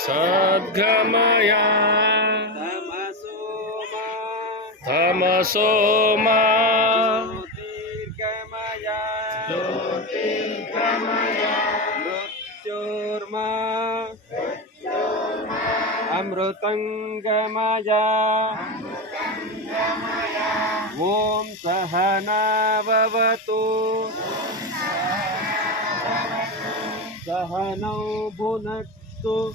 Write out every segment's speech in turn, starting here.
सद्गमया। तमसो मा ज्योतिर्गमया। ज्योतिर्गमया। मृत्योर्मा। अमृतङ्गमया। ॐ सहना भवतु सहनौ भुनक्तु।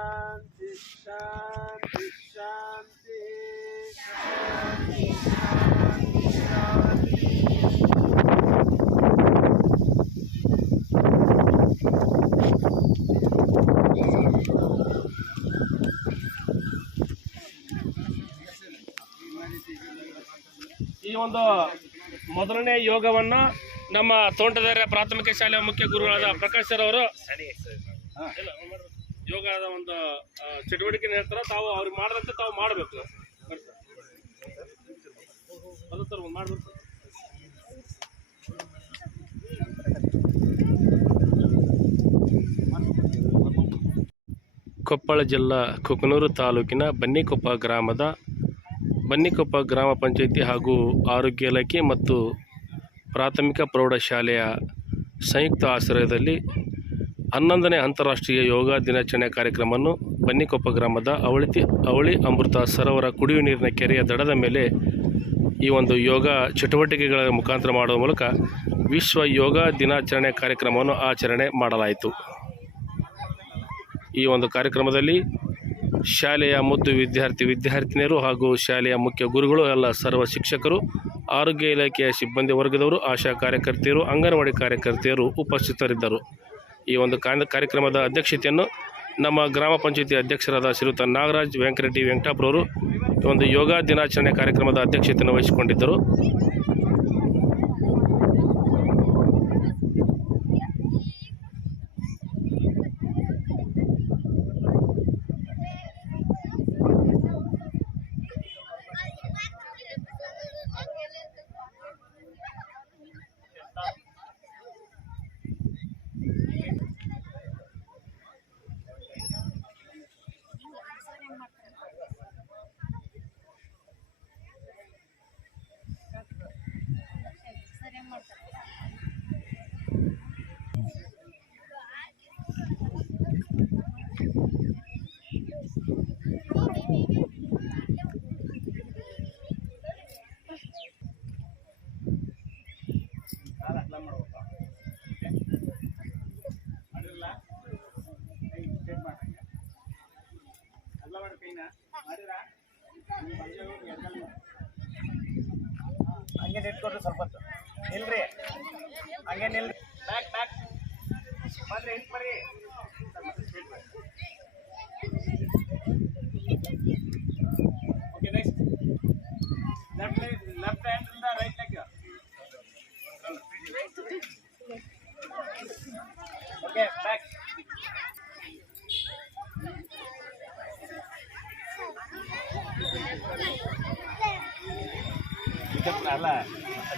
ಶಾಂತಿ ಶಾಂತಿ ಶಾಂತಿ ಈ ಒಂದು ಮೊದಲನೇ ಯೋಗವನ್ನ ನಮ್ಮ ತೋಂಟದಾರ್ಯ ಪ್ರಾಥಮಿಕ ಶಾಲೆಯ ಮುಖ್ಯ ಗುರುಗಳಾದ ಪ್ರಕಾಶ್ ಸರ್ ಅವರು ಯೋಗದ ಒಂದು ಆ, ಚಟುವಟಿಕೆ ಹೇಳ್ತಾರ ತಾವು ಅವ್ರಿಗೆ ಮಾಡದಂತೆ ತಾವು ಮಾಡ್ಬೇಕು. ಕೊಪ್ಪಳ ಜಿಲ್ಲಾ ಕುಕನೂರು ತಾಲೂಕಿನ ಬನ್ನಿಕೊಪ್ಪ ಗ್ರಾಮದ ಬನ್ನಿಕೊಪ್ಪ ಗ್ರಾಮ ಪಂಚಾಯಿತಿ ಹಾಗೂ ಆರೋಗ್ಯ ಇಲಾಖೆ ಮತ್ತು ಪ್ರಾಥಮಿಕ ಪ್ರೌಢಶಾಲೆಯ ಸಂಯುಕ್ತ ಆಶ್ರಯದಲ್ಲಿ ಹನ್ನೊಂದನೇ ಅಂತಾರಾಷ್ಟ್ರೀಯ ಯೋಗ ದಿನಾಚರಣೆ ಕಾರ್ಯಕ್ರಮವನ್ನು ಬನ್ನಿಕೊಪ್ಪ ಗ್ರಾಮದ ಅವಳಿತಿ ಅವಳಿ ಅಮೃತ ಸರೋವರ ಕುಡಿಯುವ ನೀರಿನ ಕೆರೆಯ ದಡದ ಮೇಲೆ ಈ ಒಂದು ಯೋಗ ಚಟುವಟಿಕೆಗಳ ಮುಖಾಂತರ ಮಾಡುವ ಮೂಲಕ ವಿಶ್ವ ಯೋಗ ದಿನಾಚರಣೆ ಕಾರ್ಯಕ್ರಮವನ್ನು ಆಚರಣೆ ಮಾಡಲಾಯಿತು. ಈ ಒಂದು ಕಾರ್ಯಕ್ರಮದಲ್ಲಿ ಶಾಲೆಯ ಮುದ್ದು ವಿದ್ಯಾರ್ಥಿ ವಿದ್ಯಾರ್ಥಿನಿಯರು ಹಾಗೂ ಶಾಲೆಯ ಮುಖ್ಯ ಗುರುಗಳು ಎಲ್ಲ ಸರ್ವ ಶಿಕ್ಷಕರು, ಆರೋಗ್ಯ ಇಲಾಖೆಯ ಸಿಬ್ಬಂದಿ ವರ್ಗದವರು, ಆಶಾ ಕಾರ್ಯಕರ್ತೆಯರು, ಅಂಗನವಾಡಿ ಕಾರ್ಯಕರ್ತೆಯರು ಉಪಸ್ಥಿತರಿದ್ದರು. ಈ ಒಂದು ಕಾರ್ಯ- ಕಾರ್ಯಕ್ರಮದ ಅಧ್ಯಕ್ಷತೆಯನ್ನು ನಮ್ಮ ಗ್ರಾಮ ಪಂಚಾಯತಿ ಅಧ್ಯಕ್ಷರಾದ ಶ್ರೀಯುತ ನಾಗರಾಜ್ ವೆಂಕರೆಡ್ಡಿ ವೆಂಕಟಾಪುರವರು ಒಂದು ಯೋಗ ದಿನಾಚರಣೆ ಕಾರ್ಯಕ್ರಮದ ಅಧ್ಯಕ್ಷತೆಯನ್ನು ವಹಿಸಿಕೊಂಡಿದ್ದರು. ಹಂಗೆ ನಿಂತ್ಕೊಡ್ರಿ ಸ್ವಲ್ಪ ನಿಲ್ರಿ. ಹಂಗೆ ನಿಲ್ರಿ. ಬ್ಯಾಕ್ ಬ್ಯಾಕ್ ಬರ್ರಿ ಹಿಂಗೆ ಬರ್ರಿ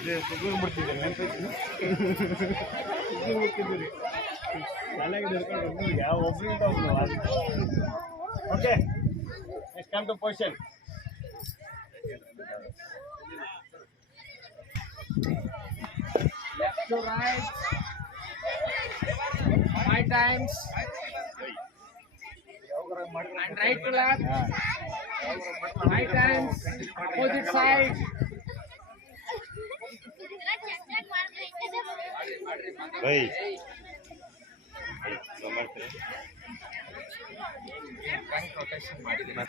ಅದು ಕುಗ್ಬಿಡ್ತಿದ್ದೆ ನೆನಪೈತಿ ಕುಗ್ಬಿಡ್ತಿದ್ದೀರಿ ಚೆನ್ನಾಗಿ ಹಿಡ್ಕೊಂಡು ಯಾವ ಒಬ್ರಿಂದ ಒಬ್ರು okay next come to position Left to right. Five times. And right to left. Five times. Opposite side. ભાઈ ಸಮರ್ಥನೆ ಬ್ಯಾಂಕ್ ಪ್ರೊಟೆಕ್ಷನ್ ಮಾಡಿದ್ದೀನಿ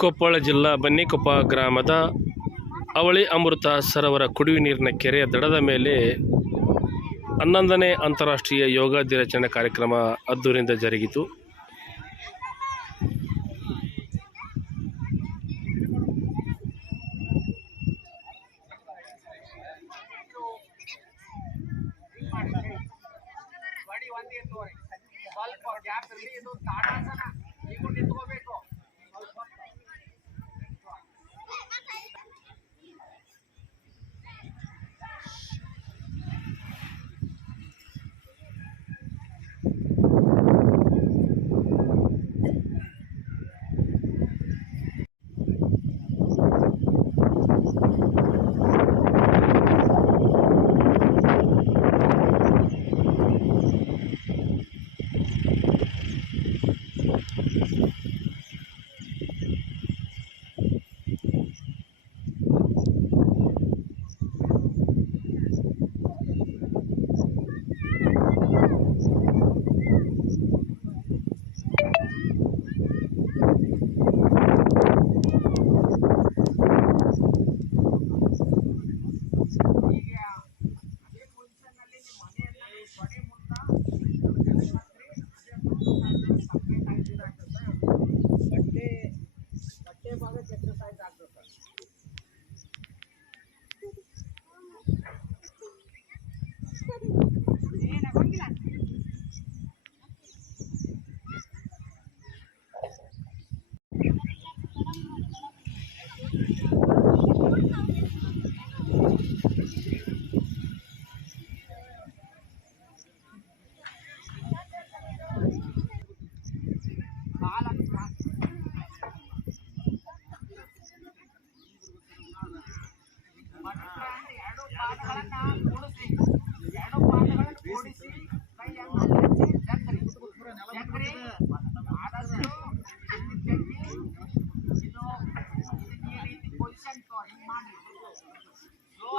ಕೊಪ್ಪಳ ಜಿಲ್ಲಾ ಬನ್ನಿಕೊಪ್ಪ ಗ್ರಾಮದ ಅವಳಿ ಅಮೃತ ಸರೋವರ ಕುಡಿಯುವ ನೀರಿನ ಕೆರೆಯ ದಡದ ಮೇಲೆ ಹನ್ನೊಂದನೇ ಅಂತಾರಾಷ್ಟ್ರೀಯ ಯೋಗ ದಿನಾಚರಣೆ ಕಾರ್ಯಕ್ರಮ ಅದ್ದೂರಿಯಿಂದ ಜರುಗಿತು.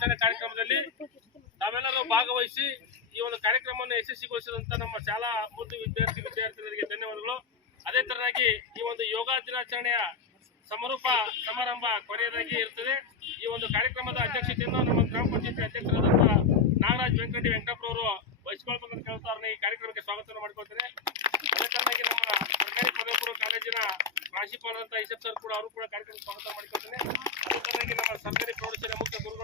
ಆಚರಣೆ ಕಾರ್ಯಕ್ರಮದಲ್ಲಿ ನಾವೆಲ್ಲರೂ ಭಾಗವಹಿಸಿ ಈ ಒಂದು ಕಾರ್ಯಕ್ರಮವನ್ನು ಯಶಸ್ವಿಗೊಳಿಸಿದಂತ ನಮ್ಮ ಶಾಲಾ ಮೂರ್ತಿ ವಿದ್ಯಾರ್ಥಿ ವಿದ್ಯಾರ್ಥಿಗಳಿಗೆ ಧನ್ಯವಾದಗಳು. ಅದೇ ತರನಾಗಿ ಈ ಒಂದು ಯೋಗ ದಿನಾಚರಣೆಯ ಸಮರೂಪ ಸಮಾರಂಭ ಕೊನೆಯದಾಗಿ ಇರ್ತದೆ. ಈ ಒಂದು ಕಾರ್ಯಕ್ರಮದ ಅಧ್ಯಕ್ಷತೆಯನ್ನು ನಮ್ಮ ಗ್ರಾಮ ಪಂಚಾಯತಿ ಅಧ್ಯಕ್ಷರಾದಂತಹ ನಾಗರಾಜ್ ವೆಂಕಟಿ ವೆಂಕಟಪ್ಪರವರು ವಹಿಸಿಕೊಳ್ಬೇಕಂತ ಕೇಳ್ತಾರೆ ಈ ಕಾರ್ಯಕ್ರಮಕ್ಕೆ ಸ್ವಾಗತವನ್ನು ಮಾಡ್ಕೊಳ್ತಾರೆ ಅದೇ ತರನಾಗಿ ನಮ್ಮ ಸರ್ಕಾರಿ ಪದವಿಪೂರ್ವ ಕಾಲೇಜಿನ ಪ್ರಾಂಶುಪಾಲರಂತ ಇಶಪ್ ಸರ್ ಕೂಡ ಅವರು ಕೂಡ ಕಾರ್ಯಕ್ರಮಕ್ಕೆ ಸ್ವಾಗತ ಮಾಡಿಕೊಳ್ತೇನೆ. ಅದೇ ತರನಾಗಿ ನಮ್ಮ ಸರ್ಕಾರಿ ಪ್ರೌಢಶಾಲೆ ಮುಖ್ಯ ಗುರು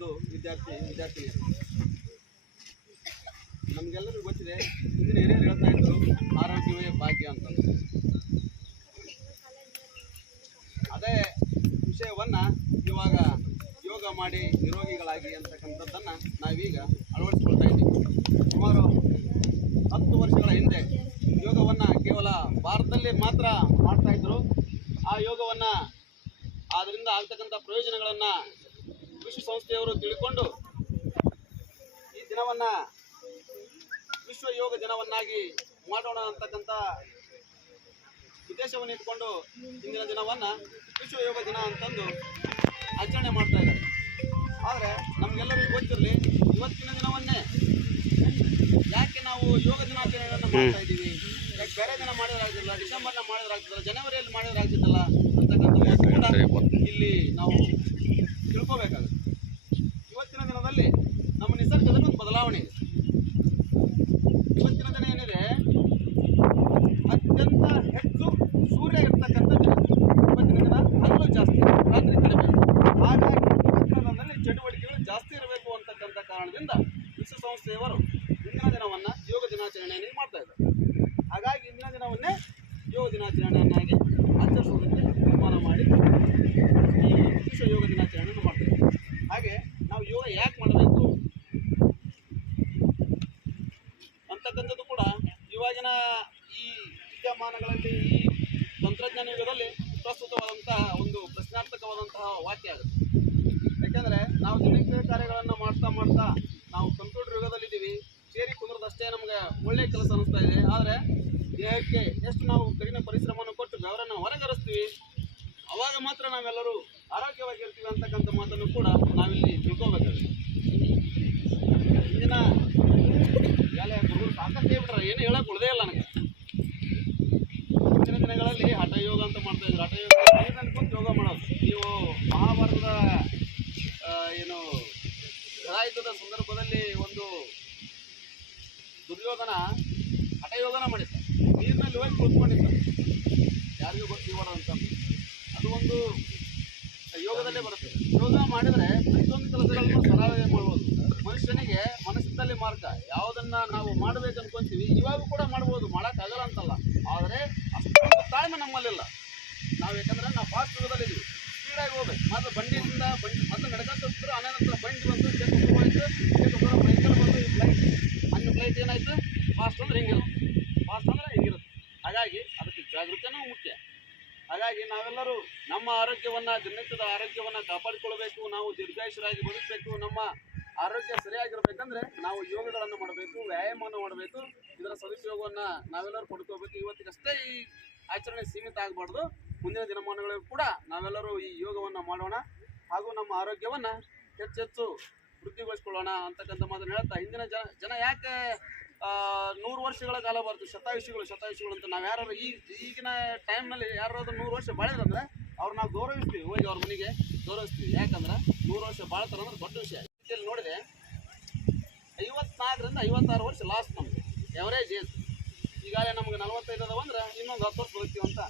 ಮುದ್ದು ವಿದ್ಯಾರ್ಥಿ, ವಿದ್ಯಾರ್ಥಿನಿಯರು. ನಮಗೆಲ್ಲರಿಗೂ ಗೊತ್ತಿದೆ, ಹಿಂದಿನ ಏನೇನು ಹೇಳ್ತಾ ಇದ್ರು, ಆರೋಗ್ಯವೇ ಭಾಗ್ಯ ಅಂತ ಅದೇ ವಿಷಯವನ್ನ ಇವಾಗ ಯೋಗ ಮಾಡಿ ನಿರೋಗಿಗಳಾಗಿ ಅಂತಕ್ಕಂಥದ್ದನ್ನು ನಾವೀಗ ಅಳವಡಿಸ್ಕೊಳ್ತಾ ಇದ್ದೀವಿ. ಸುಮಾರು ಹತ್ತು ವರ್ಷಗಳ ಹಿಂದೆ ಯೋಗವನ್ನ ಕೇವಲ ಭಾರತದಲ್ಲಿ ಮಾತ್ರ ಮಾಡ್ತಾ ಇದ್ರು. ಆ ಯೋಗವನ್ನ, ಅದರಿಂದ ಆಗ್ತಕ್ಕಂಥ ಪ್ರಯೋಜನಗಳನ್ನ ವಿಶ್ವಸಂಸ್ಥೆಯವರು ತಿಳ್ಕೊಂಡು ಈ ದಿನವನ್ನ ವಿಶ್ವ ಯೋಗ ದಿನವನ್ನಾಗಿ ಮಾಡೋಣ ಅಂತಕ್ಕಂಥ ಉದ್ದೇಶವನ್ನು ಇಟ್ಕೊಂಡು ಇಂದಿನ ದಿನವನ್ನ ವಿಶ್ವ ಯೋಗ ದಿನ ಅಂತಂದು ಆಚರಣೆ ಮಾಡ್ತಾ ಇದ್ದಾರೆ. ಆದರೆ ನಮ್ಗೆಲ್ಲರಿಗೂ ಗೊತ್ತಿರಲಿ ಇವತ್ತಿನ ದಿನವನ್ನೇ ಯಾಕೆ ನಾವು ಯೋಗ ದಿನಾಚರಣೆಗಳನ್ನ ಮಾಡ್ತಾ ಇದ್ದೀವಿ? ಯಾಕೆ ಬೇರೆ ದಿನ ಮಾಡಿದ್ರಾಗ್ತಿಲ್ಲ ಡಿಸೆಂಬರ್ನ ಮಾಡಿದ್ರಾಗ್ತಿಲ್ಲ ಜನವರಿಯಲ್ಲಿ ಮಾಡಿದ್ರಾಗ್ತಿದ್ದಲ್ಲ ಅಂತಕ್ಕಂಥ ಇಲ್ಲಿ ನಾವು ತಿಳ್ಕೋಬೇಕಾಗುತ್ತೆ. ನಮ್ಮ ನಿಸರ್ಗದಲ್ಲಿ ಒಂದು ಬದಲಾವಣೆ ಇದೆ. ಇವತ್ತಿನ ದಿನ ಏನಿದೆ? ಅತ್ಯಂತ ಹೆಚ್ಚು ಸೂರ್ಯ ಇರ್ತಕ್ಕಂಥ ಇವತ್ತಿನ ದಿನ ಹಗಲು ಜಾಸ್ತಿ ರಾತ್ರಿ ಕಡಿಮೆ ಹಾಗಾಗಿ ಇವತ್ತಿನ ದಿನದಲ್ಲಿ ಚಟುವಟಿಕೆಗಳು ಜಾಸ್ತಿ ಇರಬೇಕು ಅಂತಕ್ಕಂಥ ಕಾರಣದಿಂದ ವಿಶ್ವಸಂಸ್ಥೆಯವರು ಇಂದಿನ ದಿನವನ್ನು ಯೋಗ ದಿನಾಚರಣೆಯನ್ನು ಮಾಡ್ತಾ ಇದ್ದಾರೆ ಹಾಗಾಗಿ ಇಂದಿನ ದಿನವನ್ನೇ ಯೋಗ ದಿನಾಚರಣೆಯನ್ನಾಗಿ ಆಚರಿಸುವುದಕ್ಕೆ ತೀರ್ಮಾನ ಮಾಡಿ ಈ ವಿಶ್ವ ಯೋಗ ದಿನಾಚರಣೆಯನ್ನು ಮಾಡ್ತಾ ಇದ್ದಾರೆ ಹಾಗೆ ನಾವು ಯೋಗ ಯಾಕೆ ಮಾಡಬೇಕು ಅಂತಕ್ಕಂಥದ್ದು ಕೂಡ ಇವಾಗಿನ ಈ ವಿದ್ಯಮಾನಗಳಲ್ಲಿ ಈ ತಂತ್ರಜ್ಞಾನ ಯುಗದಲ್ಲಿ ಪ್ರಸ್ತುತವಾದಂತಹ ಒಂದು ಪ್ರಶ್ನಾರ್ಥಕವಾದಂತಹ ವಾಕ್ಯ ಆಗುತ್ತೆ ಯಾಕಂದರೆ ನಾವು ದಿನನಿತ್ಯ ಕಾರ್ಯಗಳನ್ನು ಮಾಡ್ತಾ ಮಾಡ್ತಾ ನಾವು ಕಂಪ್ಯೂಟರ್ ಯುಗದಲ್ಲಿದ್ದೀವಿ ಸೇರಿ ಕುಂದ್ರದಷ್ಟೇ ನಮಗೆ ಅನಿಸ್ತಾ ಇದೆ ಆದರೆ ದೇಹಕ್ಕೆ ಎಷ್ಟು ನಾವು ಕಠಿಣ ಪರಿಶ್ರಮವನ್ನು ಕೊಟ್ಟು ಬೆವರನ್ನು ಹೊರಗರಿಸ್ತೀವಿ. ಅವಾಗ ಮಾತ್ರ ನಾವೆಲ್ಲರೂ ಆರೋಗ್ಯವಾಗಿರ್ತೀವಿ ಅಂತಕ್ಕಂಥ ಮಾತನ್ನು ಕೂಡ ನಾವಿಲ್ಲಿ ತಿಳ್ಕೊಬೇಕಾಗಿದೆ. ಇಂದಿನ ಶಾಲೆಯ ಗುರುಗಳು ಸಾಕಷ್ಟು ಹೇಳ್ಬಿಟ್ರೆ, ಏನು ಹೇಳಕ್ ಉಳ್ದೇ ಇಲ್ಲ ನನಗೆ. ಮುಂದಿನ ದಿನಗಳಲ್ಲಿ ಹಠ ಯೋಗ ಅಂತ ಮಾಡ್ತಾ ಇದ್ರು. ಹಠ ಯೋಗ ಕುಂತು ಯೋಗ ಮಾಡೋದು? ನೀವು ಮಹಾಭಾರತದ ಏನು ಗದಾಯುದ್ಧದ ಸಂದರ್ಭದಲ್ಲಿ ಒಂದು ದುರ್ಯೋಧನ ಹಠಯೋಗನ ಮಾಡಿದ್ದ. ನೀರಿನಲ್ಲಿ ಹೋಗಿ ಕುತ್ಕೊಂಡಿದ್ದ. ಯಾರಿಗೂ ಗೊತ್ತು ಇವರ ಅಂತ. ಅದು ಒಂದು ಯೋಗದಲ್ಲೇ ಬರುತ್ತೆ. ಯೋಗ ಮಾಡಿದರೆ ಪ್ರತಿಯೊಂದು ಕೆಲಸಗಳನ್ನು ಸರಾಗವಾಗಿ ಮಾಡ್ಬೋದು. ಮನುಷ್ಯನಿಗೆ ಮನಸ್ಸಿನಲ್ಲಿ ಮಾರ್ಗ. ಯಾವುದನ್ನ ನಾವು ಮಾಡ್ಬೇಕು ಅನ್ಕೊಂತೀವಿ, ಇವಾಗ ಕೂಡ ಮಾಡ್ಬೋದು. ಮಾಡೋಕ್ಕಾಗಲ್ಲ ಅಂತಲ್ಲ. ಆದರೆ ಅಷ್ಟೊಂದು ತಾಳ್ಮೆ ನಮ್ಮಲ್ಲಿಲ್ಲ. ನಾವು ಯಾಕಂದ್ರೆ ನಾವು ಫಾಸ್ಟ್ ಯುಗದಲ್ಲಿದ್ದೀವಿ ಸ್ಪೀಡಾಗಿ ಹೋಗ್ಬೇಕು. ಮಾತ್ರ ಬಂಡಿಯಿಂದ ಬಂಡಿ ಮೊದಲು ನಡ್ಕೊಂತ ನಂತರ ಬಂಡಿ ಬಂದು ಚೆಕ್ ಹೋಯ್ತು ಚೆಕ್ ಬಂದು ಫ್ಲೈಟ್ ಫ್ಲೈಟ್ ಏನಾಯ್ತು ಫಾಸ್ಟ್ ಅಂದ್ರೆ ಹಿಂಗಿರುತ್ತೆ. ಫಾಸ್ಟ್ ಅಂದ್ರೆ ಹಿಂಗಿರುತ್ತೆ. ಹಾಗಾಗಿ ಅದಕ್ಕೆ ಜಾಗೃತಿನೂ ಮುಖ್ಯ. ಹಾಗಾಗಿ ನಾವೆಲ್ಲರೂ ನಮ್ಮ ಆರೋಗ್ಯವನ್ನ, ದಿನನಿತ್ಯದ ಆರೋಗ್ಯವನ್ನ ಕಾಪಾಡಿಕೊಳ್ಬೇಕು, ನಾವು ದೀರ್ಘಾಯುಷರಾಗಿ ಬದುಕಬೇಕು, ನಮ್ಮ ಆರೋಗ್ಯ ಸರಿಯಾಗಿರ್ಬೇಕಂದ್ರೆ ನಾವು ಯೋಗಗಳನ್ನು ಮಾಡಬೇಕು, ವ್ಯಾಯಾಮವನ್ನು ಮಾಡಬೇಕು, ಇದರ ಸದುಪಯೋಗವನ್ನು ನಾವೆಲ್ಲರೂ ಪಡ್ಕೋಬೇಕು ಇವತ್ತಿಗಷ್ಟೇ ಈ ಆಚರಣೆ ಸೀಮಿತ ಆಗಬಾರ್ದು. ಮುಂದಿನ ದಿನಮಾನಗಳಿಗೂ ಕೂಡ ನಾವೆಲ್ಲರೂ ಈ ಯೋಗವನ್ನು ಮಾಡೋಣ. ಹಾಗೂ ನಮ್ಮ ಆರೋಗ್ಯವನ್ನು ಹೆಚ್ಚೆಚ್ಚು ವೃತ್ತಿಗೊಳಿಸ್ಕೊಳ್ಳೋಣ ಅಂತಕ್ಕಂಥ ಮಾತನ್ನು ಹೇಳ್ತಾ ಹಿಂದಿನ ಜನ ಜನ ಯಾಕೆ ನೂರು ವರ್ಷಗಳ ಕಾಲ ಬರ್ತು ಶತಾಯುಷಿಗಳು ಶತಾಯುಷಿಗಳು ಅಂತ ನಾವು ಯಾರು ಈ, ಈಗಿನ ಟೈಮ್ನಲ್ಲಿ ಯಾರಾದರೂ ನೂರು ವರ್ಷ ಬಾಳಿದ್ರಂದ್ರೆ ಅವ್ರು ನಾವು ಗೌರವಿಸ್ತೀವಿ. ಹೋಗಿ ಅವ್ರ ಮನೆಗೆ ಗೌರವಿಸ್ತೀವಿ. ಯಾಕಂದ್ರೆ ನೂರು ವರ್ಷ ಬಾಳ್ತಾರೆ ಅಂದ್ರೆ ದೊಡ್ಡ ವಿಷಯ. ಇಲ್ಲಿ ನೋಡಿದೆ ಐವತ್ನಾಲ್ಕರಿಂದ ಐವತ್ತಾರು ವರ್ಷ ಲಾಸ್ಟ್ ನಮಗೆ ಎವರೇಜ್ ಏಜ್ ಈಗಾಗಲೇ ನಮ್ಗೆ ನಲವತ್ತೈದು ಅದಾವ ಇನ್ನೊಂದು ಹತ್ತು ವರ್ಷ ಬದುಕ್ತೀವಿ ಅಂತ.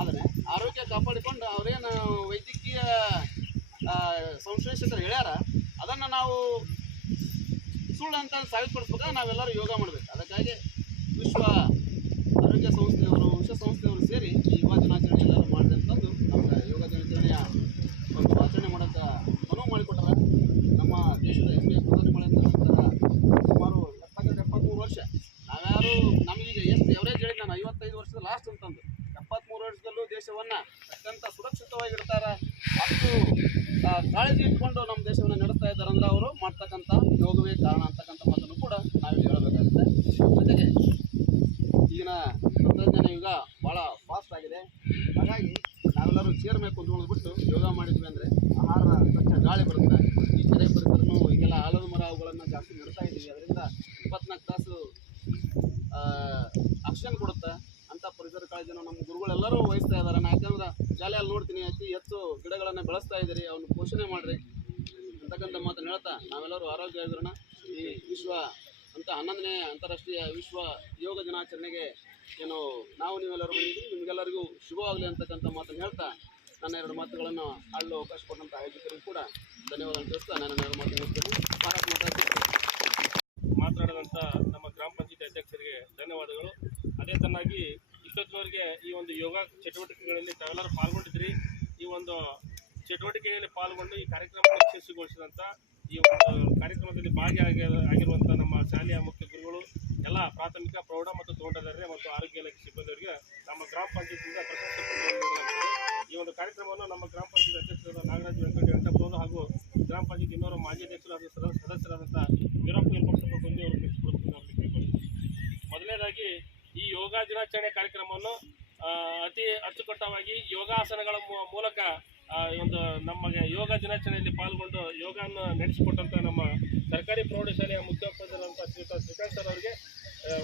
ಆದರೆ ಆರೋಗ್ಯ ಕಾಪಾಡಿಕೊಂಡು ಅವರೇನು ವೈದ್ಯಕೀಯ ಸಂಶ್ಲೇಷಕರು ಹೇಳ್ಯಾರ, ಅದನ್ನು ನಾವು ಸುಳ್ಳು ಅಂತ ಸಾಬೀತುಪಡಿಸ್ಬೇಕಾದ್ರೆ ನಾವೆಲ್ಲರೂ ಯೋಗ ಮಾಡಬೇಕು. ಅದಕ್ಕಾಗಿ ವಿಶ್ವ ಆರೋಗ್ಯ ಸಂಸ್ಥೆಯವರು, ವಿಶ್ವ ಸಂಸ್ಥೆಯವರು ಸೇರಿ ಈ ಯುವ ದಿನಾಚರಣೆಯಲ್ಲಿ ಕಾಳಜಿ ಇಟ್ಕೊಂಡು ನಮ್ಮ ದೇಶವನ್ನು ನಡೆಸ್ತಾ ಇದ್ದಾರೆ ಅಂದ್ರೆ ಅವರು ಮಾಡ್ತಕ್ಕಂಥ ಯೋಗವೇ ಕಾರಣ ಅಂತಕ್ಕಂಥ ಮಾತನ್ನು ಕೂಡ ನಾವಿಲ್ಲಿ ಹೇಳಬೇಕಾಗುತ್ತೆ. ಜೊತೆಗೆ ಈಗಿನ ತಂತ್ರಜ್ಞಾನ ಯುಗ ಭಾಳ ಫಾಸ್ಟ್ ಆಗಿದೆ. ಹಾಗಾಗಿ ನಾವೆಲ್ಲರೂ ಚೇರ್ ಮೇಲೆ ಕುಂತ್ಕೊಂಡು ಬಿಟ್ಟು ಯೋಗ ಮಾಡಿದ್ವಿ ಅಂದರೆ ಆಹಾರ, ಸ್ವಚ್ಛ, ಗಾಳಿ ಬರುತ್ತೆ. ಈ ಕೆರೆ ಪರಿಸರನು ಈಗೆಲ್ಲ ಆಲದ ಮರ ಅವುಗಳನ್ನು ಜಾಸ್ತಿ ನೆಡ್ತಾ ಇದ್ದೀವಿ. ಅದರಿಂದ ಇಪ್ಪತ್ನಾಲ್ಕು ತಾಸು ಆಕ್ಸಿಜನ್ ಕೊಡುತ್ತೆ. ಕಾಳಜಿನ ನಮ್ಮ ಗುರುಗಳೆಲ್ಲರೂ ವಹಿಸ್ತಾ ಇದ್ದಾರೆ. ನಾ ಯಾಕಂದ್ರೆ ಶಾಲೆಯಲ್ಲಿ ನೋಡ್ತೀನಿ, ಅತಿ ಹೆಚ್ಚು ಗಿಡಗಳನ್ನು ಬೆಳೆಸ್ತಾ ಇದ್ದೀರಿ ಅವನ್ನ ಪೋಷಣೆ ಮಾಡಿರಿ ಅಂತಕ್ಕಂಥ ಮಾತನ್ನು ಹೇಳ್ತಾ ನಾವೆಲ್ಲರೂ ಆರೋಗ್ಯ ಆಗಿರೋಣ ಈ ವಿಶ್ವ ಅಂತ ಹನ್ನೊಂದನೇ ಅಂತಾರಾಷ್ಟ್ರೀಯ ವಿಶ್ವ ಯೋಗ ದಿನಾಚರಣೆಗೆ ಏನು ನಾವು ನೀವೆಲ್ಲರೂ ಬಂದಿದ್ದೀವಿ. ನಿಮಗೆಲ್ಲರಿಗೂ ಶುಭವಾಗಲಿ ಅಂತಕ್ಕಂಥ ಮಾತನ್ನು ಹೇಳ್ತಾ ನನ್ನ ಎರಡು ಮಾತುಗಳನ್ನು ಆಡಲು ಅವಕಾಶ ಕೊಟ್ಟಂಥ ಆಯೋಜಕರಿಗೂ ಕೂಡ ಧನ್ಯವಾದ ತಿಳಿಸ್ತಾ ನಾನು ಎರಡು ಮಾತು ಹೇಳ್ತೇನೆ ಭಾರತ ಮಾತಾಡ್ತೀನಿ ಕೀ ನಮ್ಮ ಗ್ರಾಮ ಪಂಚಾಯತಿ ಅಧ್ಯಕ್ಷರಿಗೆ ಧನ್ಯವಾದಗಳು. ಅದೇ ತನ್ನಾಗಿ ಇಷ್ಟೊತ್ತಿನವರೆಗೆ ಈ ಒಂದು ಯೋಗ ಚಟುವಟಿಕೆಗಳಲ್ಲಿ ತಾವೆಲ್ಲರೂ ಪಾಲ್ಗೊಂಡಿದ್ರಿ ಈ ಒಂದು ಚಟುವಟಿಕೆಯಲ್ಲಿ ಪಾಲ್ಗೊಂಡು ಈ ಕಾರ್ಯಕ್ರಮವನ್ನು ಯಶಸ್ವಿಗೊಳಿಸಿದಂಥ ಈ ಒಂದು ಕಾರ್ಯಕ್ರಮದಲ್ಲಿ ಭಾಗಿಯಾಗಿ ಆಗಿರುವಂಥ ನಮ್ಮ ಶಾಲೆಯ ಮುಖ್ಯ ಗುರುಗಳು, ಎಲ್ಲ ಪ್ರಾಥಮಿಕ, ಪ್ರೌಢ ಮತ್ತು ತೋಟದಾರ್ಯ ಮತ್ತು ಆರೋಗ್ಯ ಇಲಾಖೆ ಸಿಬ್ಬಂದಿಯವರಿಗೆ ನಮ್ಮ ಗ್ರಾಮ ಪಂಚಾಯತಿಯಿಂದ ಪ್ರಶಸ್ತಿ ಈ ಒಂದು ಕಾರ್ಯಕ್ರಮವನ್ನು ನಮ್ಮ ಗ್ರಾಮ ಪಂಚಾಯತ್ ಅಧ್ಯಕ್ಷರಾದ ನಾಗರಾಜ್ ವೆಂಕಟ ವೆಂಕಟಪ್ಪನವರು ಹಾಗೂ ಗ್ರಾಮ ಪಂಚಾಯತ್ ಇನ್ನೂರು ಮಾಜಿ ಅಧ್ಯಕ್ಷರಾದ ಸದಸ್ಯರಾದಂಥ ವೀರಪ್ಪ ವೀರಪಕ್ಷಪ್ಪ ಗೊಂದಿ ಅವರು ಅಂತ ಅವರಿಗೆ ಮೊದಲನೇದಾಗಿ ಈ ಯೋಗ ದಿನಾಚರಣೆ ಕಾರ್ಯಕ್ರಮವನ್ನು ಅತಿ ಅಚ್ಚುಕಟ್ಟವಾಗಿ ಯೋಗಾಸನಗಳ ಮೂಲಕ ಒಂದು ನಮಗೆ ಯೋಗ ದಿನಾಚರಣೆಯಲ್ಲಿ ಪಾಲ್ಗೊಂಡು ಯೋಗವನ್ನು ನಡೆಸಿಕೊಟ್ಟಂಥ ನಮ್ಮ ಸರ್ಕಾರಿ ಪ್ರೌಢಶಾಲೆಯ ಮುಖ್ಯೋಪಾಧ್ಯಾಯರಂಥ ಶ್ರೀಯುತ ಶ್ರೀಕಾಂತ್ ಸರ್ ಅವರಿಗೆ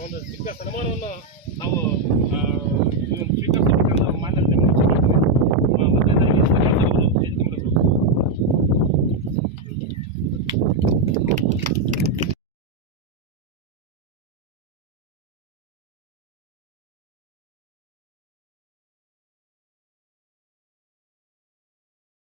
ಒಂದು ಚಿಕ್ಕ ಸನ್ಮಾನವನ್ನು ನಾವು